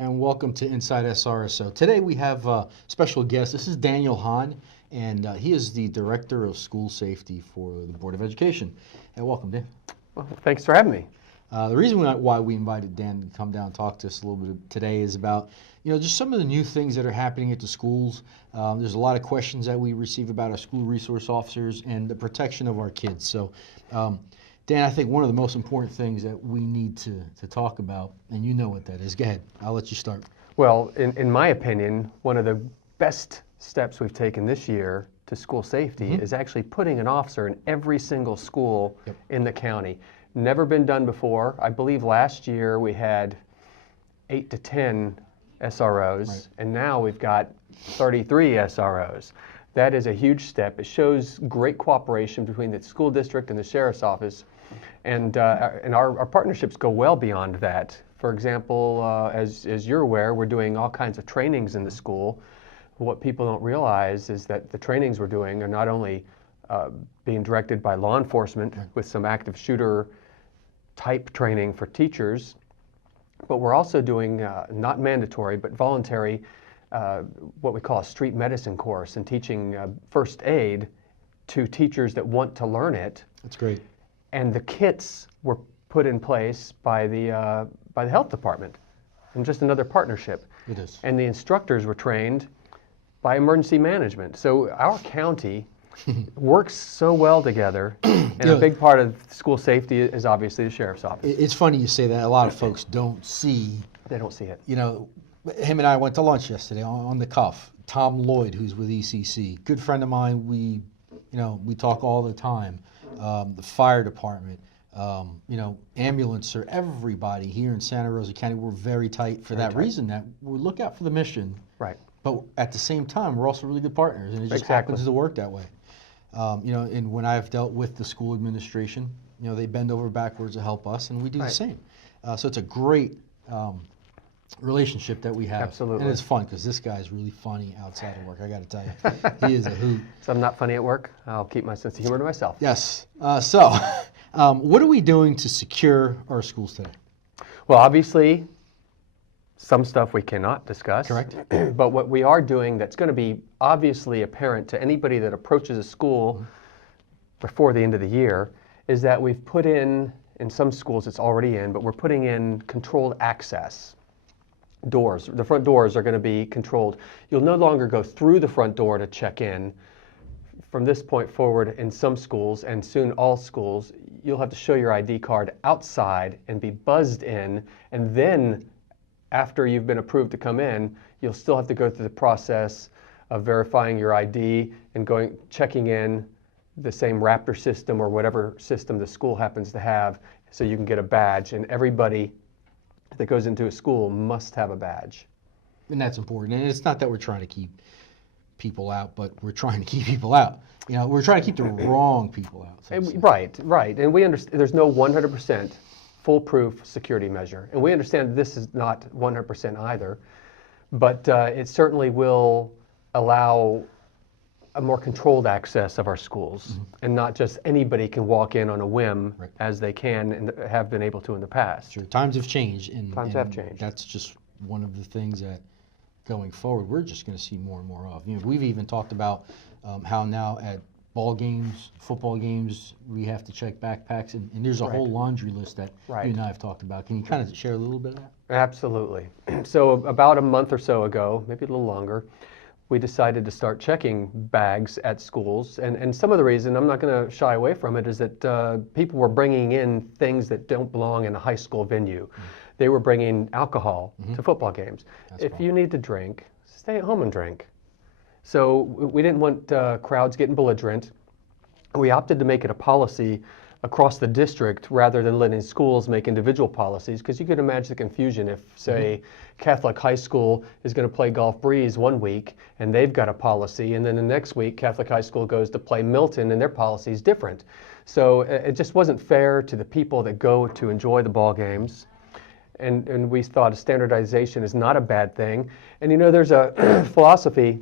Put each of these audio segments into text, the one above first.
and welcome to Inside SRSO. Today we have a special guest. This is Daniel Hahn, and he is the Director of School Safety for the Board of Education. And welcome, Dan. Well, thanks for having me. The reason why we invited Dan to come down and talk to us a little bit today is about, just some of the new things that are happening at the schools. There's a lot of questions that we receive about our school resource officers and the protection of our kids. So, Dan, I think one of the most important things that we need to talk about, and you know what that is. Go ahead. I'll let you start. Well, in my opinion, one of the best steps we've taken this year to school safety is actually putting an officer in every single school in the county. Never been done before. I believe last year we had 8 to 10 SROs, and now we've got 33 SROs. That is a huge step. It shows great cooperation between the school district and the sheriff's office, and our partnerships go well beyond that. For example, as you're aware, we're doing all kinds of trainings in the school. What people don't realize is that the trainings we're doing are not only being directed by law enforcement with some active shooter type training for teachers, but we're also doing not mandatory but voluntary what we call a street medicine course and teaching first aid to teachers that want to learn it. That's great. And the kits were put in place by the health department, and just another partnership. It is. And the instructors were trained by emergency management. So our county works so well together, and a big part of school safety is obviously the sheriff's office. It's funny you say that. A lot of folks don't see. They don't see it. Him and I went to lunch yesterday on the cuff. Tom Lloyd, who's with ECC, good friend of mine. We talk all the time. The fire department, ambulancer, everybody here in Santa Rosa County, we're very tight for that reason, that we look out for the mission. Right. But at the same time, we're also really good partners, and it just happens to work that way. And when I've dealt with the school administration, they bend over backwards to help us, and we do the same. So it's a great relationship that we have. Absolutely. And it's fun because this guy's really funny outside of work, I got to tell you. He is a hoot. So I'm not funny at work. I'll keep my sense of humor to myself. Yes. So what are we doing to secure our schools today? Well, obviously, some stuff we cannot discuss. Correct. But what we are doing that's going to be obviously apparent to anybody that approaches a school before the end of the year is that we've put in some schools it's already in, but we're putting in controlled access doors. The front doors are going to be controlled. You'll no longer go through the front door to check in. From this point forward, in some schools, and soon all schools, you'll have to show your ID card outside and be buzzed in, and then after you've been approved to come in, you'll still have to go through the process of verifying your ID and checking in the same Raptor system or whatever system the school happens to have, so you can get a badge. And everybody that goes into a school must have a badge. And that's important. And it's not that we're trying to keep people out, but we're trying to keep people out. We're trying to keep the wrong people out. So Right. And we understand there's no 100% foolproof security measure. And we understand this is not 100% either, but it certainly will allow a more controlled access of our schools, and not just anybody can walk in on a whim as they can and have been able to in the past. Sure, times have changed. Times have changed. That's just one of the things that going forward we're just going to see more and more of. We've even talked about how now at ball games, football games, we have to check backpacks, and there's a whole laundry list that you and I have talked about. Can you kind of share a little bit of that? Absolutely. So about a month or so ago, maybe a little longer, we decided to start checking bags at schools. And some of the reason, I'm not going to shy away from it, is that people were bringing in things that don't belong in a high school venue. They were bringing alcohol to football games. If you need to drink, stay at home and drink. So we didn't want crowds getting belligerent. We opted to make it a policy across the district rather than letting schools make individual policies, because you could imagine the confusion if, say, Catholic High School is going to play Golf Breeze one week and they've got a policy, and then the next week Catholic High School goes to play Milton and their policy is different. So it just wasn't fair to the people that go to enjoy the ball games. And we thought standardization is not a bad thing. And there's a philosophy,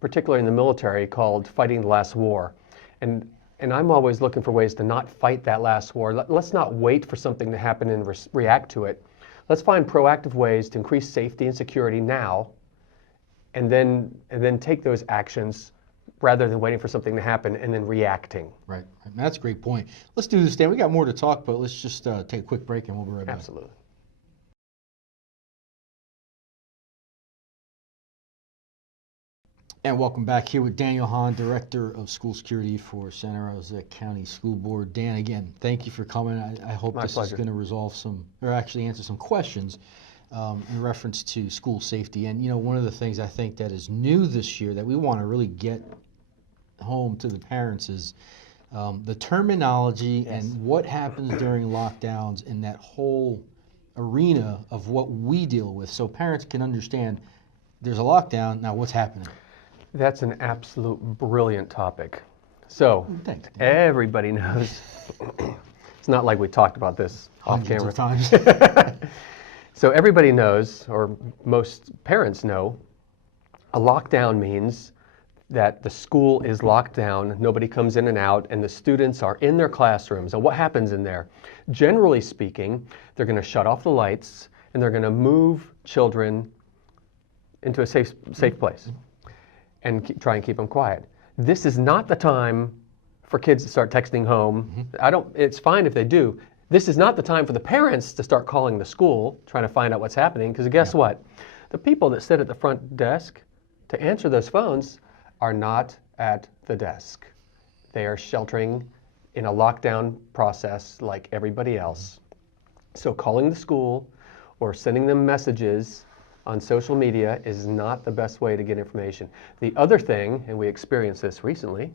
particularly in the military, called fighting the last war. And I'm always looking for ways to not fight that last war. Let's not wait for something to happen and react to it. Let's find proactive ways to increase safety and security now, and then take those actions rather than waiting for something to happen and then reacting. Right. That's a great point. Let's do this, Dan. We got more to talk, but let's just take a quick break and we'll be right back. Absolutely. And welcome back here with Daniel Hahn, Director of School Security for Santa Rosa County School Board. Dan, again, thank you for coming. I hope My this pleasure. is going to resolve some, or actually answer some questions in reference to school safety. And, you know, one of the things I think that is new this year that we want to really get home to the parents is the terminology and what happens during lockdowns in that whole arena of what we deal with, so parents can understand there's a lockdown, now what's happening? That's an absolute brilliant topic. So, Thanks, Dan. everybody knows, it's not like we talked about this off Hundreds camera. of times. So everybody knows, or most parents know, a lockdown means that the school is locked down, nobody comes in and out, and the students are in their classrooms. And what happens in there? Generally speaking, they're going to shut off the lights, and they're going to move children into a safe place and try and keep them quiet. This is not the time for kids to start texting home. It's fine if they do. This is not the time for the parents to start calling the school, trying to find out what's happening, because guess what? The people that sit at the front desk to answer those phones are not at the desk. They are sheltering in a lockdown process like everybody else. So calling the school or sending them messages on social media is not the best way to get information. The other thing, and we experienced this recently,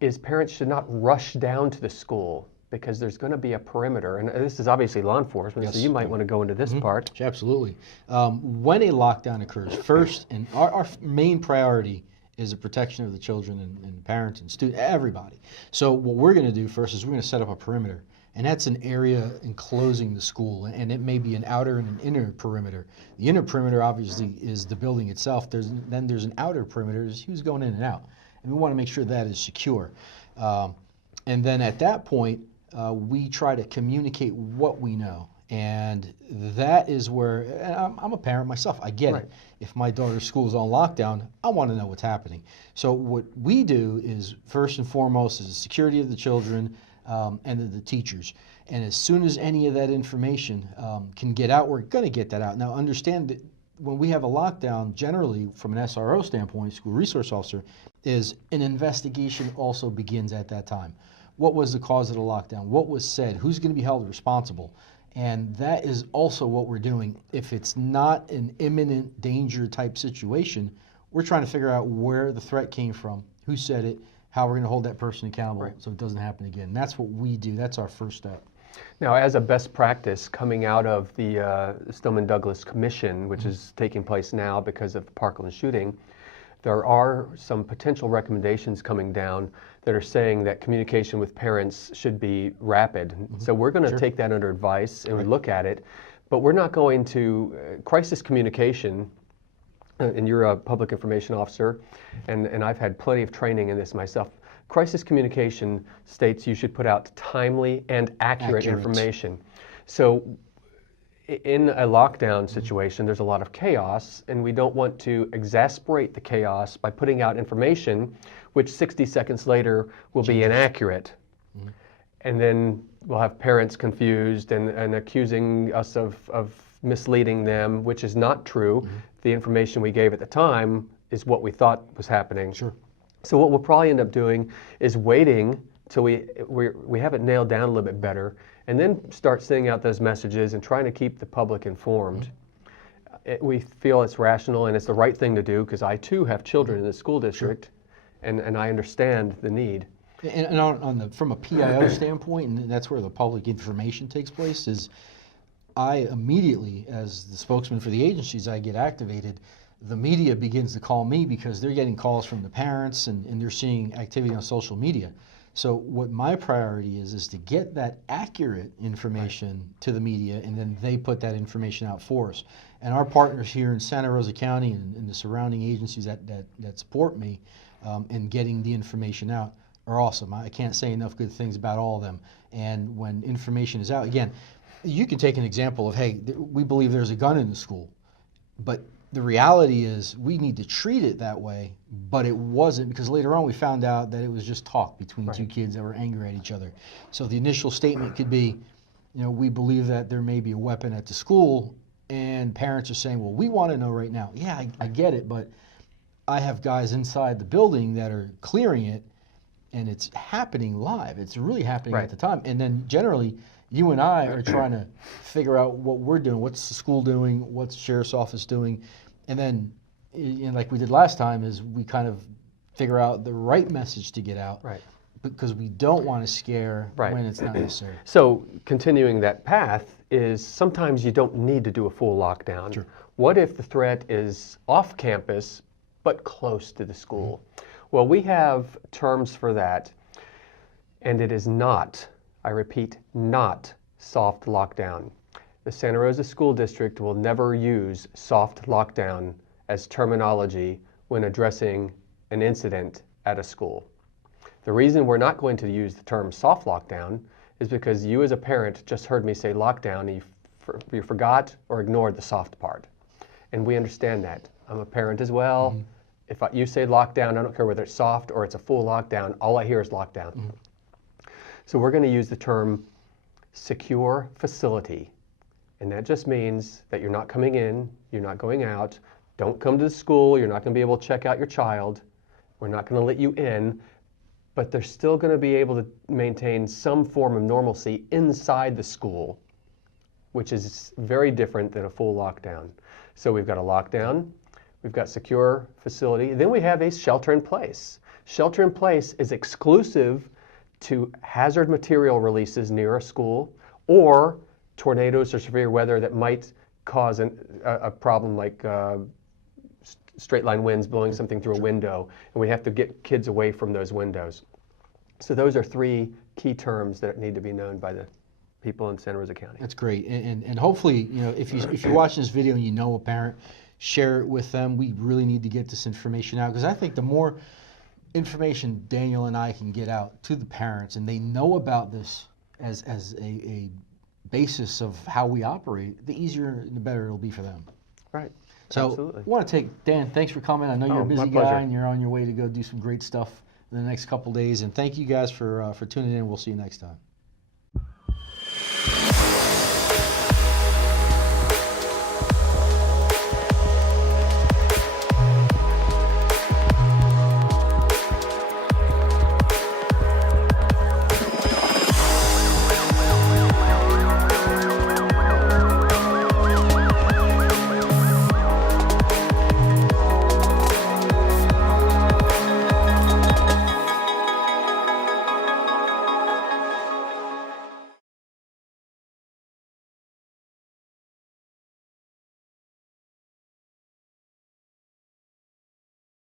is parents should not rush down to the school because there's going to be a perimeter. And this is obviously law enforcement, Yes. so you might want to go into this part. Absolutely. When a lockdown occurs, first, and our main priority is the protection of the children and parents and students, everybody. So what we're going to do first is we're going to set up a perimeter. And that's an area enclosing the school, and it may be an outer and an inner perimeter. The inner perimeter obviously is the building itself. Then there's an outer perimeter, is who's going in and out. And we want to make sure that is secure. And then at that point, we try to communicate what we know. And that is where, and I'm a parent myself, I get it. If my daughter's school is on lockdown, I want to know what's happening. So what we do is, first and foremost, is the security of the children, and of the teachers. And as soon as any of that information can get out, we're going to get that out. Now, understand that when we have a lockdown, generally, from an SRO standpoint, school resource officer, is an investigation also begins at that time. What was the cause of the lockdown? What was said? Who's going to be held responsible? And that is also what we're doing. If it's not an imminent danger type situation, we're trying to figure out where the threat came from, who said it, how we're going to hold that person accountable so it doesn't happen again. That's what we do. That's our first step. Now, as a best practice coming out of the Stoneman Douglas Commission, which is taking place now because of the Parkland shooting, there are some potential recommendations coming down that are saying that communication with parents should be rapid. So we're going to take that under advice and we look at it, but we're not going to, crisis communication, and you're a public information officer, and I've had plenty of training in this myself. Crisis communication states you should put out timely and accurate information. So in a lockdown situation, there's a lot of chaos, and we don't want to exasperate the chaos by putting out information which 60 seconds later will be inaccurate. And then we'll have parents confused and accusing us of misleading them, which is not true. The information we gave at the time is what we thought was happening. So what we'll probably end up doing is waiting till we have it nailed down a little bit better, and then start sending out those messages and trying to keep the public informed. We feel it's rational and it's the right thing to do because I too have children in the school district, and I understand the need. And from a PIO standpoint, and that's where the public information takes place, is I immediately, as the spokesman for the agencies, I get activated. The media begins to call me because they're getting calls from the parents and they're seeing activity on social media. So what my priority is to get that accurate information to the media, and then they put that information out for us. And our partners here in Santa Rosa County and the surrounding agencies that support me in getting the information out are awesome. I can't say enough good things about all of them. And when information is out, again, You can take an example of, hey, we believe there's a gun in the school, but the reality is we need to treat it that way, but it wasn't, because later on we found out that it was just talk between two kids that were angry at each other. So the initial statement could be, we believe that there may be a weapon at the school, and parents are saying, well, we want to know right now. Yeah, I get it, but I have guys inside the building that are clearing it, and it's happening live. It's really happening at the time. And then generally, you and I are trying to figure out what we're doing, what's the school doing, what's the sheriff's office doing, and then, like we did last time, is we kind of figure out the right message to get out, because we don't want to scare when it's not necessary. So continuing that path is sometimes you don't need to do a full lockdown. Sure. What if the threat is off campus but close to the school? Well, we have terms for that, and it is not, I repeat, not soft lockdown. The Santa Rosa School District will never use soft lockdown as terminology when addressing an incident at a school. The reason we're not going to use the term soft lockdown is because you as a parent just heard me say lockdown and you forgot or ignored the soft part. And we understand that. I'm a parent as well. If you say lockdown, I don't care whether it's soft or it's a full lockdown, all I hear is lockdown. So we're going to use the term secure facility. And that just means that you're not coming in, you're not going out, don't come to the school, you're not going to be able to check out your child, we're not going to let you in, but they're still going to be able to maintain some form of normalcy inside the school, which is very different than a full lockdown. So we've got a lockdown, we've got secure facility, then we have a shelter in place. Shelter in place is exclusive to hazard material releases near a school or tornadoes or severe weather that might cause a problem like straight line winds blowing something through a window, and we have to get kids away from those windows. So those are three key terms that need to be known by the people in Santa Rosa County. That's great, and hopefully, if you're watching this video and you know a parent, share it with them. We really need to get this information out, because I think the more information Daniel and I can get out to the parents, and they know about this as a basis of how we operate, the easier and the better it'll be for them. Right. So Absolutely. I want to take, Dan, thanks for coming. I know you're a busy guy and you're on your way to go do some great stuff in the next couple days. And thank you guys for tuning in. We'll see you next time.